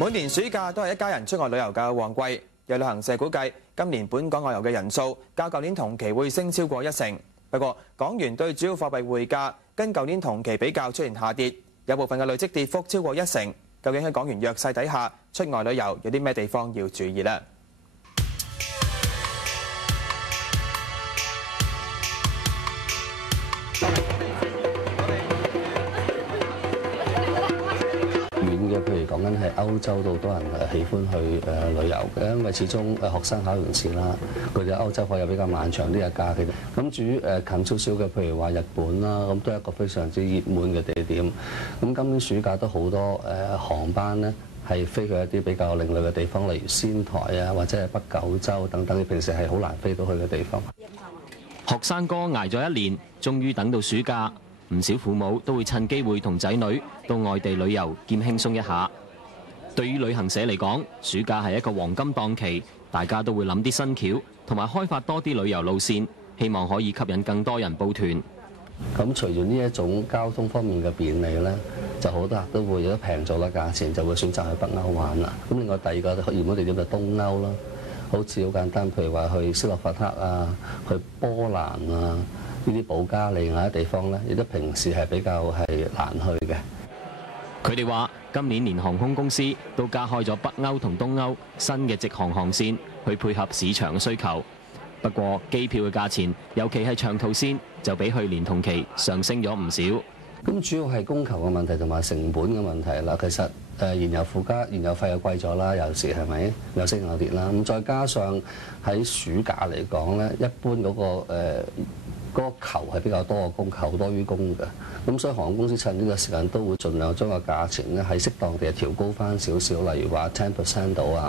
每年暑假都係一家人出外旅遊嘅旺季，有旅行社估計今年本港外遊嘅人數較舊年同期會升超過1成。不過，港元對主要貨幣匯價跟舊年同期比較出現下跌，有部分嘅累積跌幅超過1成。究竟喺港元弱勢底下出外旅遊有啲咩地方要注意呢？譬如講緊係歐洲度多人喜歡去旅遊嘅，因為始終學生考完試啦，佢哋歐洲可以有比較漫長啲嘅假期。咁至於近少少嘅，譬如話日本啦，咁都係一個非常之熱門嘅地點。咁今年暑假都好多航班咧係飛去一啲比較另類嘅地方，例如仙台啊，或者係北九州等等，你平時係好難飛到去嘅地方。學生哥捱咗1年，終於等到暑假。唔少父母都會趁機會同仔女到外地旅遊兼輕鬆一下。對於旅行社嚟講，暑假係一個黃金檔期，大家都會諗啲新橋，同埋開發多啲旅遊路線，希望可以吸引更多人報團。咁隨住呢一種交通方面嘅便利咧，就好多客都會有得平咗啦，價錢就會選擇去北歐玩啦。咁另外第二個熱門地點就東歐啦，好似好簡單，譬如話去斯洛伐克啊，去波蘭啊。呢啲保加利亞嘅地方咧，亦都平時係比較係難去嘅。佢哋話：今年連航空公司都加開咗北歐同東歐新嘅直航航線，去配合市場嘅需求。不過機票嘅價錢，尤其係長途線，就比去年同期上升咗唔少。咁主要係供求嘅問題同埋成本嘅問題啦。其實燃油附加燃油費又貴咗啦，有時係咪有升有跌啦？咁再加上喺暑假嚟講咧，一般嗰個求係比較多嘅供，求多於供嘅，咁所以航空公司趁呢個時間都會盡量將個價錢咧喺適當地調高翻少少，例如話10% 到啊，